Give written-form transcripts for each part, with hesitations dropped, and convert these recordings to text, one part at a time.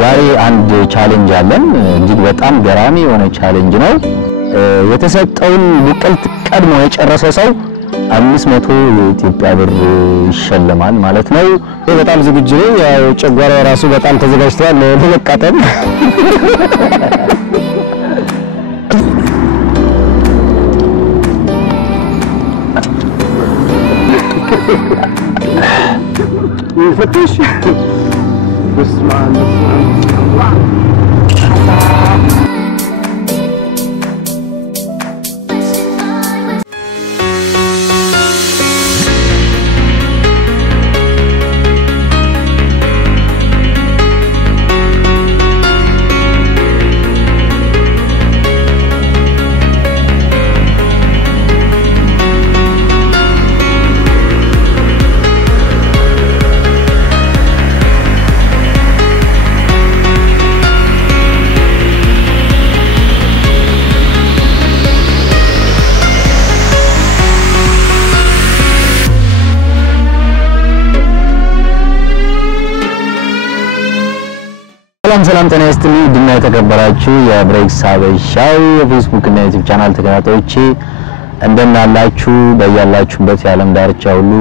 ዛሬ አንድ ቻሌንጅ አለን እጅግ በጣም ገራሚ የሆነ ቻሌንጅ ነው የተሰጠውን ቡቅልት ቀድሞ የጨረሰ ሰው 500 የኢትዮጵያ ብር ይሸለማል ማለት ነው በጣም ዝግጁ ነኝ ያው ጨጓራው ራሱ በጣም ተዘጋጅቷል ለመቃጠል فتش بسمع ሰላም ጤና ይስጥልኝ ድና የተከበራችሁ የብሬክስ ሀበሻው የፌስቡክ እና ዩቲዩብ ቻናል ተከታታዮቼ እንደናላችሁ በያላችሁበት የዓለም ዳርቻ ሁሉ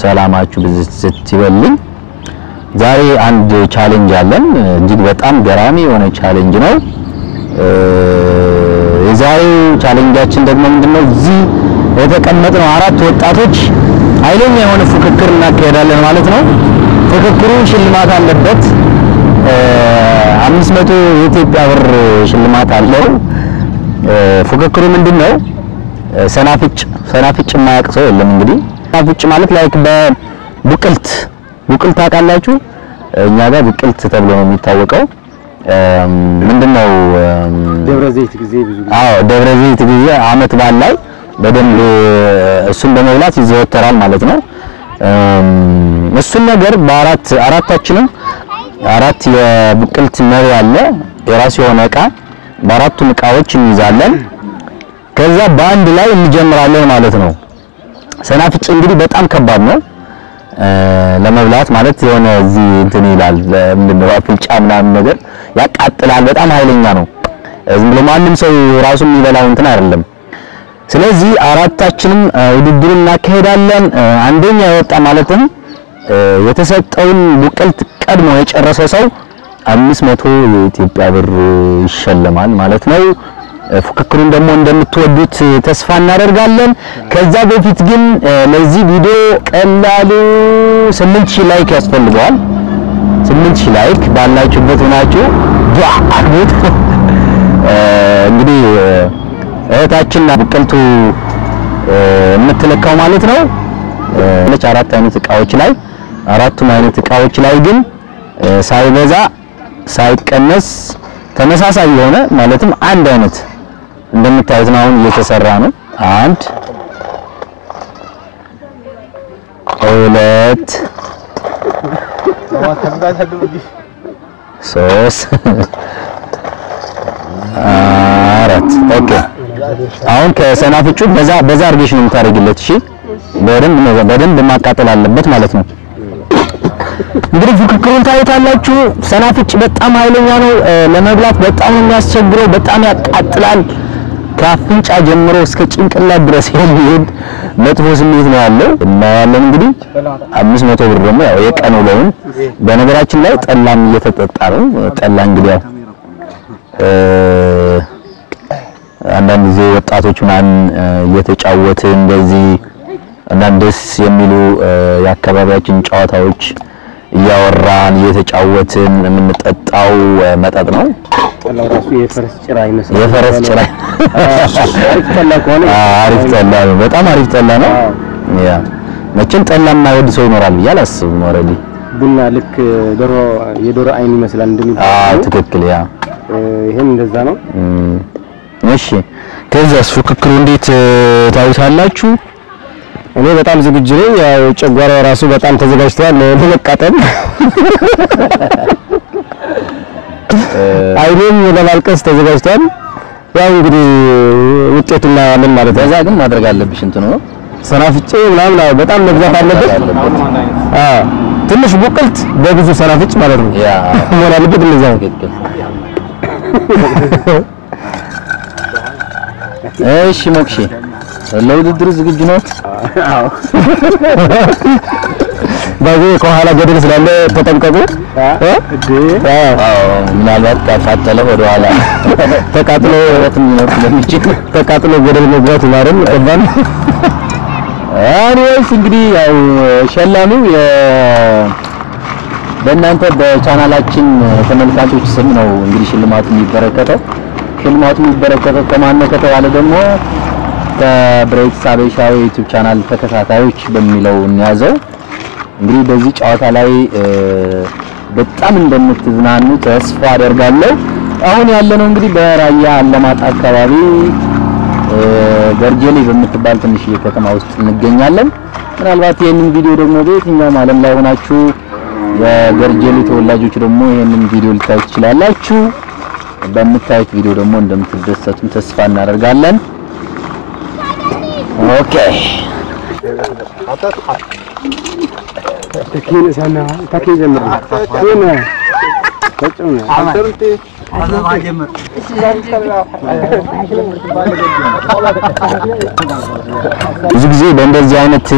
ሰላማችሁ ብዝት ይበልኝ ዛሬ አንድ ቻሌንጅ አለን እጅግ በጣም ገራሚ የሆነ ቻሌንጅ ነው የዛሬው ቻሌንጃችን ደግሞ ምንድነው እዚህ የተቀመጥነው አራት ወጣቶች ኃይለኛ የሆነ ፉክክር እናካሄዳለን ማለት ነው ፉክክሩ ሽልማት አለበት 500 የኢትዮጵያ ብር ሽልማት አለው ፉክክሩ ምንድነው ሰናፍጭ ማያቅ ሰው የለም እንግዲህ ሰናፍጭ ማለት ላይክ በቡቅልት አቃላችሁ እኛ ጋር ቡቅልት ተብሎ ነው የሚታወቀው ምንድነው ደብረዘይት ጊዜ ብዙ ደብረዘይት ጊዜ አመት በዓል ላይ በደንብ እሱን በመብላት ይዘወተራል ማለት ነው እሱን ነገር አራታችንም አራት የቡቅልት መሪ አለ የራሱ የሆነ ዕቃ በአራቱም ዕቃዎች እንይዛለን ከዛ በአንድ ላይ እንጀምራለን ማለት ነው ሰናፍጭ እንግዲህ በጣም ከባድ ነው ለመብላት ማለት የሆነ እዚህ እንትን ይላል ምንድነው አፍንጫ ምናምን ነገር ያቃጥላል በጣም ኃይለኛ ነው ዝም ብሎ ማንም ሰው ራሱ የሚበላው እንትን አይደለም ስለዚህ አራታችንም ውድድሩን እናካሄዳለን አንደኛ የወጣ ማለትም የተሰጠውን ቡቅልት ቀድሞ የጨረሰ ሰው 500 የኢትዮጵያ ብር ይሸለማል ማለት ነው ፉክክሩን ደግሞ እንደምትወዱት ተስፋ እናደርጋለን ከዛ በፊት ግን ለዚህ ቪዲዮ ቀላሉ 8000 ላይክ ያስፈልጋል 8000 ላይክ ባላችሁበት ሆናችሁ ዱአ አድርጉት እንግዲህ እህታችን ቡቅልቱ የምትለካው ማለት ነው አራት አይነት ዕቃዎች ላይ አራቱም አይነት ዕቃዎች ላይ ግን ሳይበዛ ሳይቀነስ ተመሳሳይ የሆነ ማለትም አንድ አይነት እንደምታዩት ነው አሁን እየተሰራ ነው 1 2 3 4 ኦኬ አሁን ከሰናፍጩ በዛ አርገሽ ነው የምታረግለት እሺ በደንብ ማቃጠል አለበት ማለት ነው እንግዲህ ፉክክሩን ታዩታላችሁ ሰናፍጭ በጣም ኃይለኛ ነው ለመብላት በጣም የሚያስቸግረው በጣም ያቃጥላል ከአፍንጫ ጀምሮ እስከ ጭንቅላት ድረስ የሚሄድ መጥፎ ስሜት ነው ያለው እናያለን እንግዲህ 500 ብር ደግሞ ያው የቀኑ ለውን በነገራችን ላይ ጠላም እየተጠጣ ነው ጠላ እንግዲህ ያው አንዳንድ ጊዜ ወጣቶች ማን እየተጫወተ እንደዚህ አንዳንድ ደስ የሚሉ የአካባቢያችን ጨዋታዎች እያወራን እየተጫወትን የምንጠጣው መጠጥ ነው ጠላው ራሱ የፈረስ ጭራ ይመስላል የፈረስ ጭራ አሪፍ ጠላ ከሆነ አሪፍ ጠላ ነው በጣም አሪፍ ጠላ ነው ያ መቼም ጠላ የማይወድ ሰው ይኖራል ያላስብም ኦሬዲ ቡና ልክ የዶሮ አይን ይመስላል እንደሚባለው ትክክል ያ ይሄን እንደዛ ነው እሺ ከዛስ ፉክክሩ እንዴት ታዩታላችሁ እኔ በጣም ዝግጁ ነኝ ያው ጨጓራው ራሱ በጣም ተዘጋጅቷል ለመቃጠል አይኔም ለማልቀስ ተዘጋጅቷል ያው እንግዲህ ውጤቱን እናያለን ማለት ነው። እዛ ግን ማድረግ አለብሽ እንትኑ ነው ሰናፍጬ ምናምን በጣም መግዛት አለበት። ትንሽ ቡቅልት በብዙ ሰናፍጭ ማለት ነው ያ ሞላ ልብት እንደዛ ነው እሺ ሞክሼ ለውድድሩ ዝግጁ ነው አዎ ባዚ ከኋላ ገደል ስላለ ተጠንቀቁ አዎ ምናልባት ተቃጠለ ወደ ኋላ ተቃጥሎ ተቃጥሎ ገደል መግባት ማረም ከባድ አንወይስ እንግዲህ ያው ሸላሚው በእናንተ በቻናላችን ተመልካቾች ስም ነው እንግዲህ ሽልማቱ የሚበረከተው ከማን ነው ከተባለ ደግሞ ከብሬክስ አበሻዊ ዩቲዩብ ቻናል ተከታታዮች በሚለው እንያዘው እንግዲህ በዚህ ጨዋታ ላይ በጣም እንደምትዝናኑ ተስፋ አደርጋለሁ አሁን ያለነው እንግዲህ በራያ አለማጣ አካባቢ ገርጀሊ በምትባል ትንሽ ከተማ ውስጥ እንገኛለን ምናልባት ይሄንን ቪዲዮ ደግሞ በየትኛውም ዓለም ላይ ሆናችሁ የገርጀሊ ተወላጆች ደግሞ ይሄንን ቪዲዮ ልታዩ ትችላላችሁ በምታዩት ቪዲዮ ደግሞ እንደምትደሰቱ ተስፋ እናደርጋለን ኦኬ تكين سنة تكين جمر هنا تجمع أنترتي هذا ما جمر ብዙ ጊዜ በእንደዚህ አይነት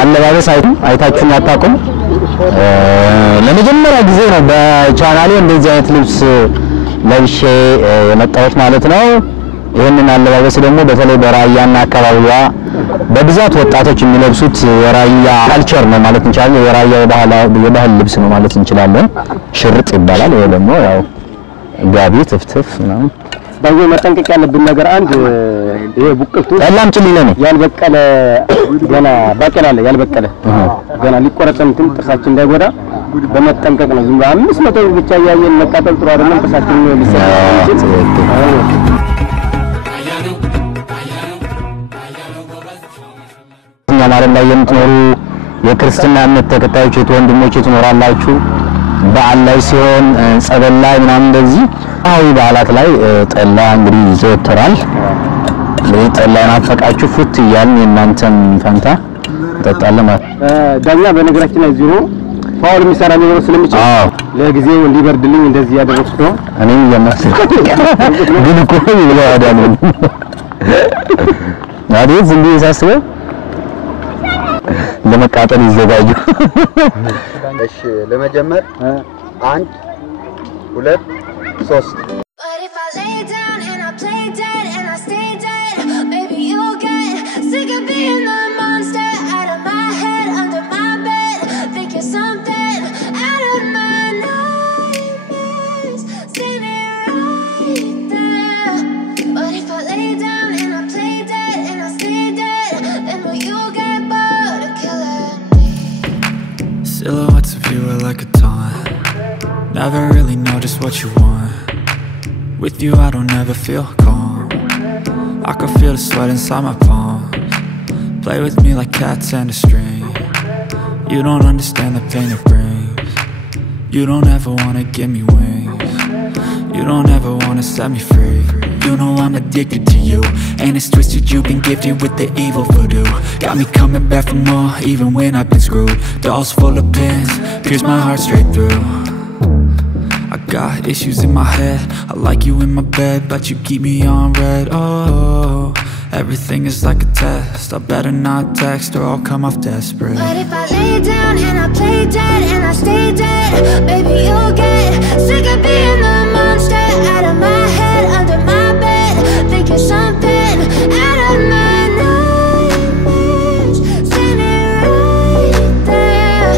አለባበስ አይታችሁን አታውቁም ለመጀመሪያ ጊዜ ነው በቻናሌ እንደዚህ አይነት ልብስ ለብሼ የመጣሁት ማለት ነው ይሄንን አለባበስ ደግሞ በተለይ በራያና አካባቢዋ በብዛት ወጣቶች የሚለብሱት የራያ ካልቸር ነው ማለት እንችላለን የራያ የባህል ልብስ ነው ማለት እንችላለን ሽርጥ ይባላል ወይ ደግሞ ያው ጋቢ ትፍትፍ ነው ባይዘ መጠንቀቅ ያለብን ነገር አንድ ይሄ ቡቅልቱ ሰላም ጭልኝ ነው ያልበቀለ ገና ባቀላ አለ ያልበቀለ ገና ሊቆረጠም ጥርሳችን እንዳይጎዳ በመጠንቀቅ ነው ዝም ብሎ 500 ብቻ ያየን መቃጠል ጥሩ አይደለም ጥርሳችን ሊሰራ ይችላል ማለም ላይ የምትኖሩ የክርስትና እምነት ተከታዮች ወንድሞች ትኖራላችሁ በዓል ላይ ሲሆን ጸበል ላይ ምናምን እንደዚህ አዊ በዓላት ላይ ጠላ እንግዲህ ይዘወተራል ጠላ ናፈቃችሁ ፉት ይያል የእናንተም ፈንታ ተጣለ ማለት ዳኛ በነገራችን ላይ ዚሮ ፋውል የሚሰራ ነው ስለሚችል ለጊዜው እንዲበርድልኝ እንደዚህ ያደረኩት ነው እኔም እያማስኩ ግን እኮ ይብላ ያዳለ አዲስ እንዲህ ሳስበው ለመቃጠል ይዘጋጁ እሺ ለመጀመር 1 2 3 But if I lay down and I play dead and I stay dead maybe you'll get sick of being the monster out of my head under my bed think you're something out of my nightmares standing right there but if I lay down and I play dead and I stay dead then will you get bored of killing me silhouettes of you are like a taunt never really know just what you want with you I don't ever feel calm I can feel the sweat inside my palms play with me like cats and a string you don't understand the pain it brings you don't ever wanna give me wings you don't ever wanna set me free you know I'm addicted to you and it's twisted you've been gifted with the evil voodoo got me coming back for more even when I've been screwed dolls full of pins pierce my heart straight through I got issues in my head I like you in my bed but you keep me on red oh everything is like a test I better not text or I'll come off desperate but if I lay down and I play dead and I stay dead maybe you'll get sick of being the monster out of my head under my bed think you're something out of my nightmares standing right there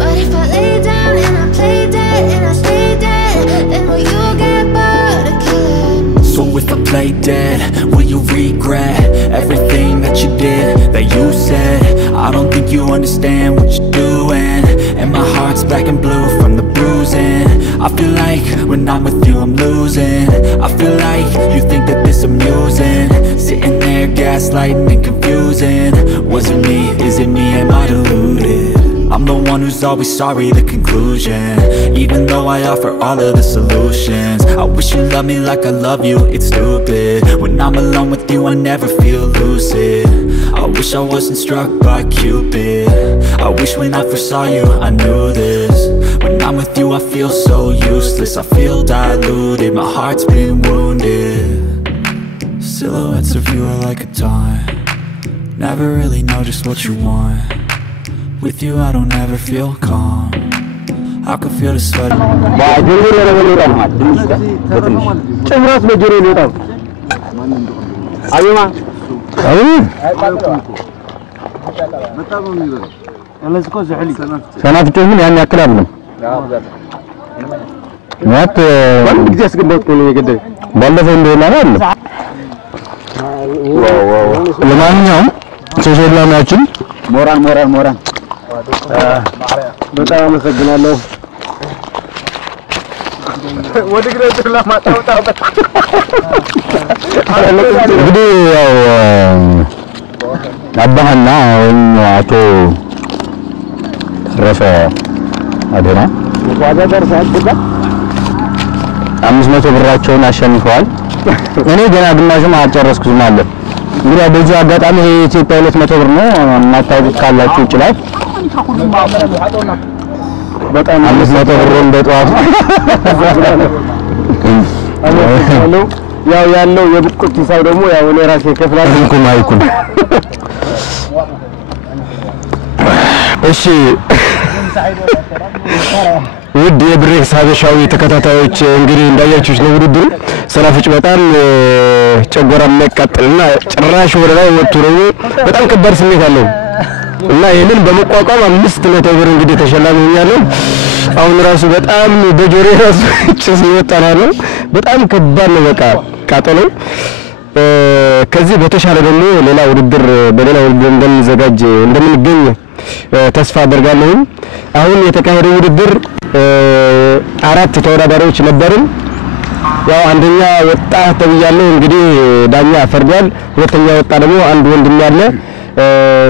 but if I lay down and I play dead and I stay dead then will you get bored of killing me so if I play dead will you regret everything that you did that you said I don't think you understand what you're doing and my heart's black and blue from the bruising I feel like when I'm with you I'm losing I feel like you think that this amusing sitting there gaslighting and confusing was it me, is it me, am I deluded I'm the one who's always sorry, the conclusion. Even though I offer all of the solutions, I wish you loved me like I love you, it's stupid. When I'm alone with you, I never feel lucid. I wish I wasn't struck by Cupid. I wish when I first saw you, I knew this. When I'm with you, I feel so useless. I feel diluted, my heart's been wounded. Silhouettes of you are like a taunt. Never really know just what you want. With you I don't ever feel calm. I can feel the sweat. ሞራን በጣም አመሰግናለሁ። ወደ ግሬት ለማጣውጣበት እንግዲህ ያው አባህና አቶ ተረፈ አደና ዋጋ ደርሷል። 500 ብራቸውን አሸንፈዋል። እኔ ገና ግማሽም አልጨረስኩም ማለት እንግዲህ በዚህ አጋጣሚ የኢትዮጵያ 200 ብር ነው እናታውቁት ካላችሁ ይችላል። በጣም 500 ብር እንደጧት ያው ያለው የብስኩት ሂሳብ ደግሞ ያው እኔ ራሴ ከፍላለሁ። አይኩን እሺ ውድ የብሬክስ ሀበሻዊ ተከታታዮች እንግዲህ እንዳያችሁት ነው ውድድሩ ሰናፍጭ በጣም ጨጓራ የሚያቃጥልና ጭራሽ ወደ ላይ ወጥቶ ነው በጣም ከባድ ስሜት አለው እና ይሄንን በመቋቋም 500 ብር እንግዲህ ተሸላሚ ሆኛለሁ። አሁን ራሱ በጣም በጆሮ ራሱ ጭስ ይወጣል ነው በጣም ከባድ ነው በቃ ቃጠሎ። ከዚህ በተሻለ ደግሞ ሌላ ውድድር በሌላ ውድድር እንደምንገኝ ተስፋ አደርጋለሁ። አሁን የተካሄደው ውድድር 4 ተወዳዳሪዎች ነበርን። ያው አንደኛ ወጣ ተብያለሁ እንግዲህ ዳኛ ፈርዷል። ሁለተኛ ወጣ ደግሞ አንድ ወንድም ያለ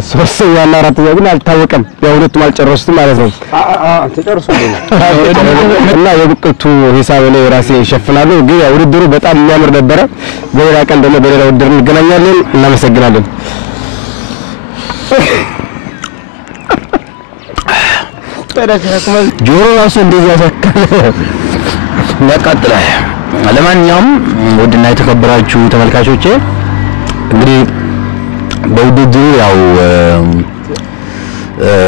ሶስተኛና አራተኛ ግን አልታወቀም። ያው ሁለቱም አልጨረሱትም ማለት ነው። ተጨርሶልኝ እና የብቅቱ ሂሳብ ላይ ራሴ ይሸፍናለሁ። ግን ያው ውድድሩ በጣም የሚያምር ነበረ። በሌላ ቀን ደግሞ በሌላ ውድድር እንገናኛለን። እናመሰግናለን። ጆሮ ራሱ እንደዚህ ያሳካል ያቃጥላል። ለማንኛውም ውድና የተከበራችሁ ተመልካቾቼ እንግዲህ በውድድሩ ያው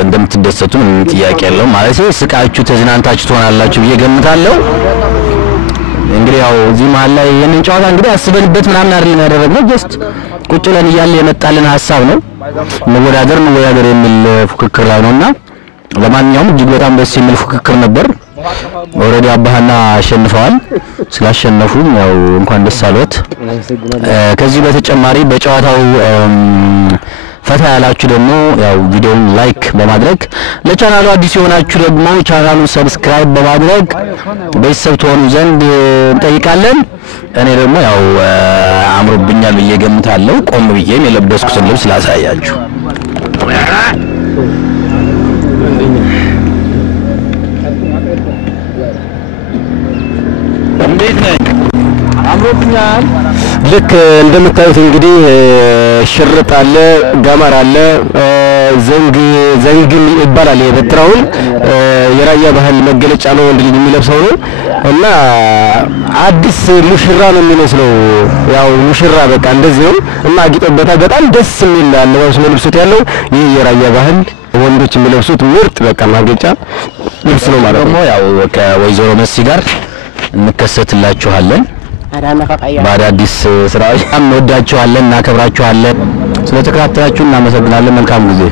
እንደምትደሰቱ ምንም ጥያቄ የለው ማለት ስቃችሁ ተዝናንታችሁ ትሆናላችሁ ብዬ ገምታለሁ። እንግዲህ ያው እዚህ መሀል ላይ የምን ጨዋታ እንግዲህ አስበንበት ምናምን አይደለም ያደረግነው ጀስት ቁጭ ብለን እያለ የመጣልን ሐሳብ ነው። መወዳደር የሚል ፉክክር ላይ ነውና ለማንኛውም እጅግ በጣም ደስ የሚል ፉክክር ነበር። ኦሬዲ አባህና አሸንፈዋል። ስላሸነፉም ያው እንኳን ደስ አሎት። ከዚህ በተጨማሪ በጨዋታው ፈታ ያላችሁ ደግሞ ያው ቪዲዮውን ላይክ በማድረግ ለቻናሉ አዲስ የሆናችሁ ደግሞ ቻናሉን ሰብስክራይብ በማድረግ ቤተሰብ ትሆኑ ዘንድ እንጠይቃለን። እኔ ደግሞ ያው አምሮብኛል ብዬ ገምታለሁ። ቆም ብዬ የለበስኩትን ልብስ ላሳያችሁ። እንዴት ነህ? አምሮብኛል። ልክ እንደምታዩት እንግዲህ ሽርጥ አለ፣ ገመር አለ፣ ዘንግ ይባላል። የበትራውን የራያ ባህል መገለጫ ነው፣ ወንድ ልጅ የሚለብሰው ነው እና አዲስ ሙሽራ ነው የሚመስለው። ያው ሙሽራ በቃ እንደዚህ ነው እና አጊጦበታል። በጣም ደስ የሚል አለባበስ ነው ልብሱት ያለው። ይህ የራያ ባህል ወንዶች የሚለብሱት ምርጥ በቃ ማገጫ ልብስ ነው ማለት ነው። ያው ከወይዘሮ መሲ ጋር እንከሰትላችኋለን በአዳዲስ ስራዎች። እንወዳችኋለን፣ እናከብራችኋለን። ስለተከታተላችሁ እናመሰግናለን። መልካም ጊዜ